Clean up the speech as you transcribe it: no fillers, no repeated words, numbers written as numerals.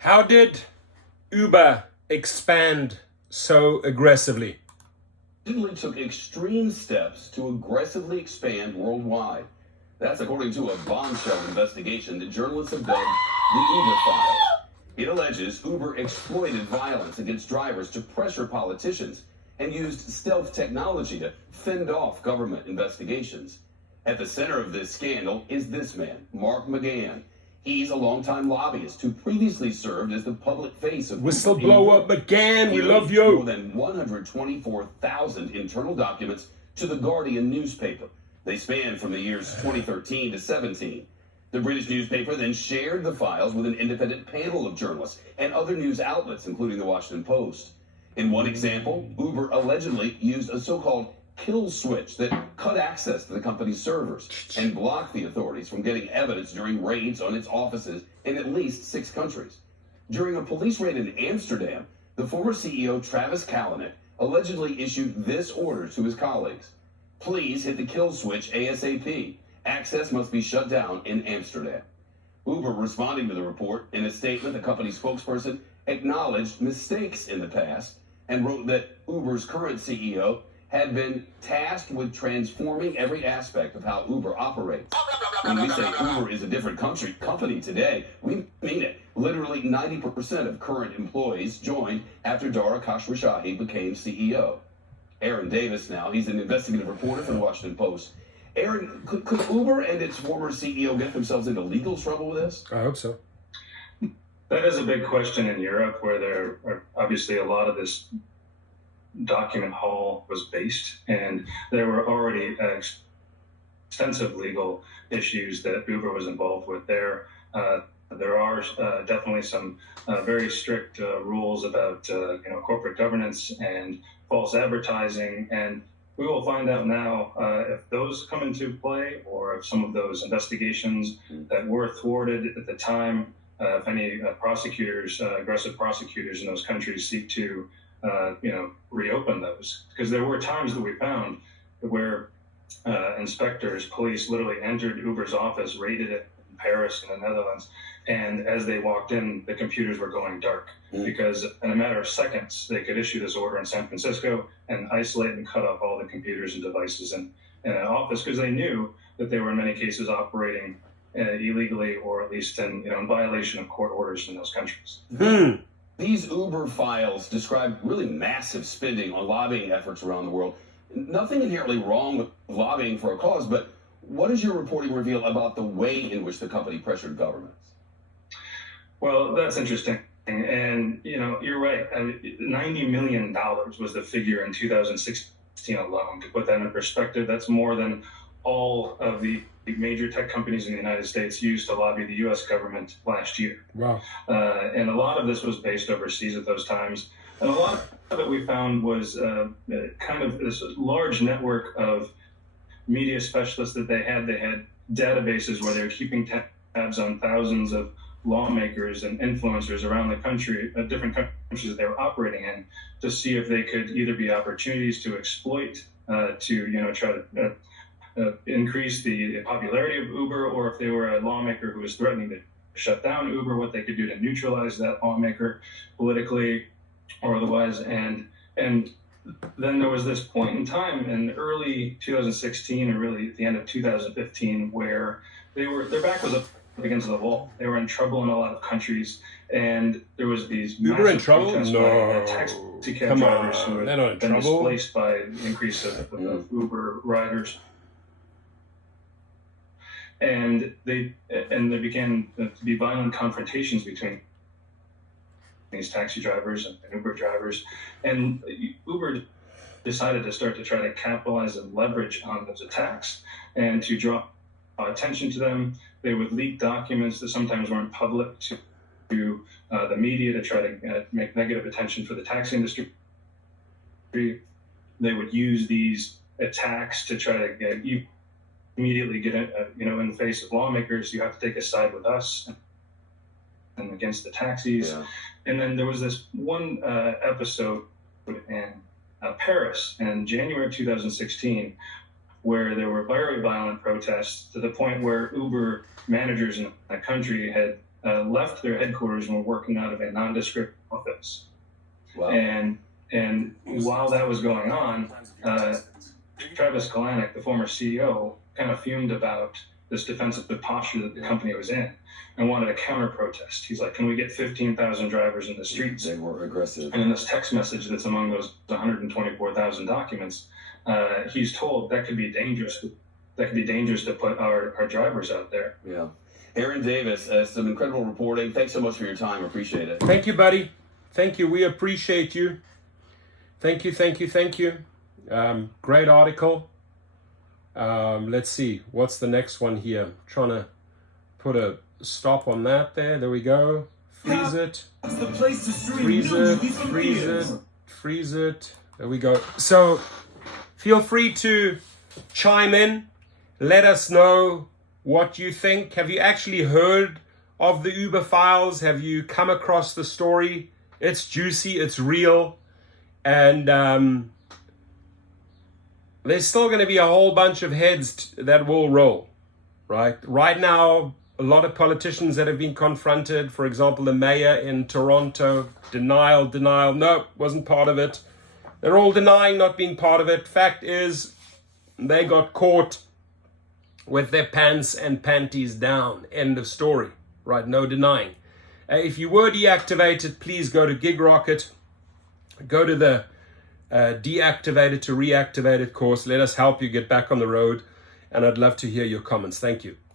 How did Uber expand so aggressively? Italy took extreme steps to aggressively expand worldwide. That's according to a bombshell investigation that journalists have dubbed the Uber Files. It alleges Uber exploited violence against drivers to pressure politicians and used stealth technology to fend off government investigations. At the center of this scandal is this man, Mark McGann. He's a longtime lobbyist who previously served as the public face of Whistleblower McGann, we love More you. than 124,000 internal documents to the Guardian newspaper. They span from the years 2013 to 17. The British newspaper then shared the files with an independent panel of journalists and other news outlets, including the Washington Post. In one example, Uber allegedly used a so-called kill switch that cut access to the company's servers and blocked the authorities from getting evidence during raids on its offices in at least 6 countries. During a police raid in Amsterdam, the former CEO Travis Kalanick allegedly issued this order to his colleagues: please hit the kill switch ASAP. Access must be shut down in Amsterdam. Uber, responding to the report, in a statement, the company's spokesperson acknowledged mistakes in the past and wrote that Uber's current CEO had been tasked with transforming every aspect of how Uber operates. When we say Uber is a different company today, we mean it. Literally 90% of current employees joined after Dara Khosrowshahi became CEO. Aaron Davis now, he's an investigative reporter for the Washington Post. Aaron, could Uber and its former CEO get themselves into legal trouble with this? I hope so. That is a big question in Europe, where there are obviously a lot of this document haul was based, and there were already extensive legal issues that Uber was involved with there. There are definitely some very strict rules about corporate governance and false advertising, and we will find out now if those come into play, or if some of those investigations that were thwarted at the time, if any aggressive prosecutors in those countries seek to reopen those. Because there were times that we found where police literally entered Uber's office, raided it in Paris and the Netherlands, and as they walked in, the computers were going dark. Because in a matter of seconds, they could issue this order in San Francisco and isolate and cut off all the computers and devices in an office, because they knew that they were in many cases operating illegally, or at least in violation of court orders in those countries. These Uber files describe really massive spending on lobbying efforts around the world. Nothing inherently wrong with lobbying for a cause, but what does your reporting reveal about the way in which the company pressured governments? Well, that's interesting. And, you're right. I mean, $90 million was the figure in 2016 alone. To put that in perspective, that's more than all of the major tech companies in the United States used to lobby the U.S. government last year. Wow. And a lot of this was based overseas at those times. And a lot of it we found was kind of this large network of media specialists that they had. They had databases where they were keeping tabs on thousands of lawmakers and influencers around the country, different countries that they were operating in, to see if they could either be opportunities to exploit, to try to increase the popularity of Uber, or if they were a lawmaker who was threatening to shut down Uber, what they could do to neutralize that lawmaker politically or otherwise. And then there was this point in time in early 2016, or really at the end of 2015, where their back was up against the wall. They were in trouble in a lot of countries, and there was these Uber in trouble? protests No. by taxi cab drivers who had They're not in been trouble. displaced by the increase of Uber riders. And there began to be violent confrontations between these taxi drivers and Uber drivers. And Uber decided to start to try to capitalize and leverage on those attacks and to draw attention to them. They would leak documents that sometimes weren't public to the media to try to make negative attention for the taxi industry. They would use these attacks to try to immediately get in the face of lawmakers. You have to take a side with us and against the taxis. Yeah. And then there was this one episode in Paris in January 2016 where there were very violent protests, to the point where Uber managers in the country had left their headquarters and were working out of a nondescript office. Wow. And while that was going on, Travis Kalanick, the former CEO, kind of fumed about this defensive posture that the company was in and wanted a counter protest. He's like, can we get 15,000 drivers in the streets? They were aggressive. And in this text message that's among those 124,000 documents, he's told that could be dangerous. That could be dangerous to put our drivers out there. Yeah. Aaron Davis, some incredible reporting. Thanks so much for your time. Appreciate it. Thank you, buddy. Thank you. We appreciate you. Thank you. Great article. Let's see. What's the next one here? Trying to put a stop on that there. There we go. Freeze it. It's the place to stream Freeze new it. movies from Freeze theaters. it. Freeze it. There we go. So feel free to chime in. Let us know what you think. Have you actually heard of the Uber files? Have you come across the story? It's juicy. It's real. And there's still going to be a whole bunch of heads that will roll, right? Right now, a lot of politicians that have been confronted, for example, the mayor in Toronto, denial, no, wasn't part of it. They're all denying not being part of it. Fact is, they got caught with their pants and panties down. End of story, right? No denying. If you were deactivated, please go to GigRocket. Go to the deactivated to reactivated course. Let us help you get back on the road. And I'd love to hear your comments. Thank you.